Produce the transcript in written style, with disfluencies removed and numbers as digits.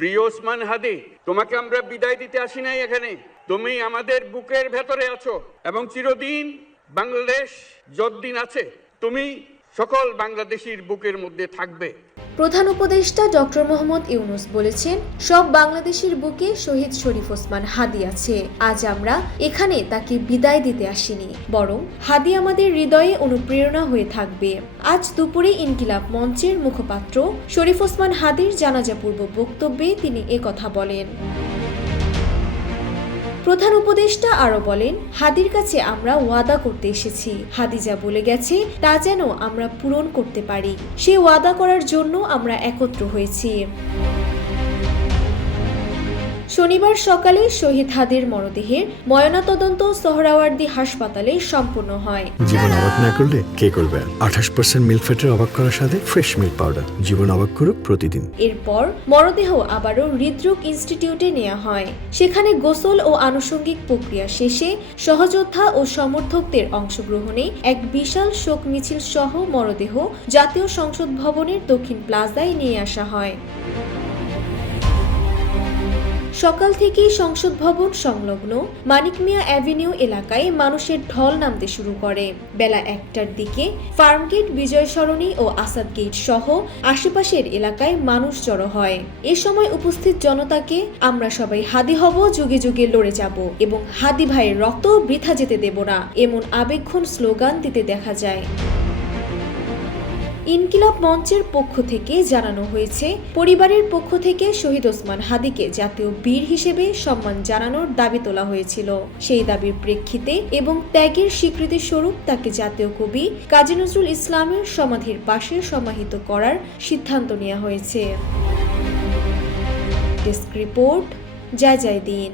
প্রিয় ওসমান হাদি, তোমাকে আমরা বিদায় দিতে আসি নাই এখানে। তুমি আমাদের বুকের ভেতরে আছো এবং চিরদিন বাংলাদেশ যতদিন আছে তুমি সকল বাংলাদেশির বুকের মধ্যে থাকবে। প্রধান উপদেষ্টা ডক্টর মোহাম্মদ ইউনূস বলেছেন, সব বাংলাদেশের বুকে শহীদ শরীফ ওসমান হাদি আছে। আজ আমরা এখানে তাকে বিদায় দিতে আসিনি, বরং হাদি আমাদের হৃদয়ে অনুপ্রেরণা হয়ে থাকবে। আজ দুপুরে ইনকিলাব মঞ্চের মুখপাত্র শরীফ ওসমান হাদির জানাজাপূর্ব বক্তব্যে তিনি একথা বলেন। প্রধান উপদেষ্টা আরো বলেন, হাদির কাছে আমরা ওয়াদা করতে এসেছি। হাদি যা বলে গেছে তা যেন আমরা পূরণ করতে পারি, সে ওয়াদা করার জন্য আমরা একত্র হয়েছি। শনিবার সকালে শহীদ হাদির মরদেহের ময়নাতদন্ত সোহরাওয়ার্দী হাসপাতালে সম্পন্ন হয়। জীবন অবাক না করলে কে করবে? 28% মিল্ক ফ্যাটের অবাক করার সাথে ফ্রেশ মিল্ক পাউডার। জীবন অবাক করুক প্রতিদিন। এরপর মরদেহ আবারও হৃদরোগ ইনস্টিটিউটে নেওয়া হয়। সেখানে গোসল ও আনুষঙ্গিক প্রক্রিয়া শেষে সহযোদ্ধা ও সমর্থকদের অংশগ্রহণে এক বিশাল শোক মিছিল সহ মরদেহ জাতীয় সংসদ ভবনের দক্ষিণ প্লাজায় নিয়ে আসা হয়। সকাল থেকেই সংসদ ভবন সংলগ্ন মানিক মিয়া অ্যাভিনিউ এলাকায় মানুষের ঢল নামতে শুরু করে। বেলা 1টার দিকে ফার্মগেট, বিজয় সরণি ও আসাদ গেট সহ আশেপাশের এলাকায় মানুষ জড়ো হয়। এ সময় উপস্থিত জনতাকে আমরা সবাই হাদি হব, যুগে যুগে লড়ে যাব এবং হাদি ভাইয়ের রক্ত বৃথা যেতে দেব না, এমন আবেগঘন স্লোগান দিতে দেখা যায়। ইনকিলাব মঞ্চের পক্ষ থেকে জানানো হয়েছে, পরিবারের পক্ষ থেকে শহীদ ওসমান হাদিকে জাতীয় বীর হিসেবে সম্মান জানানোর দাবি তোলা হয়েছিল। সেই দাবির প্রেক্ষিতে এবং ত্যাগের স্বীকৃতি স্বরূপ তাকে জাতীয় কবি কাজী নজরুল ইসলামের সমাধির পাশে সমাহিত করার সিদ্ধান্ত নেওয়া হয়েছে। ডেস্ক রিপোর্ট, জয় জয় দিন।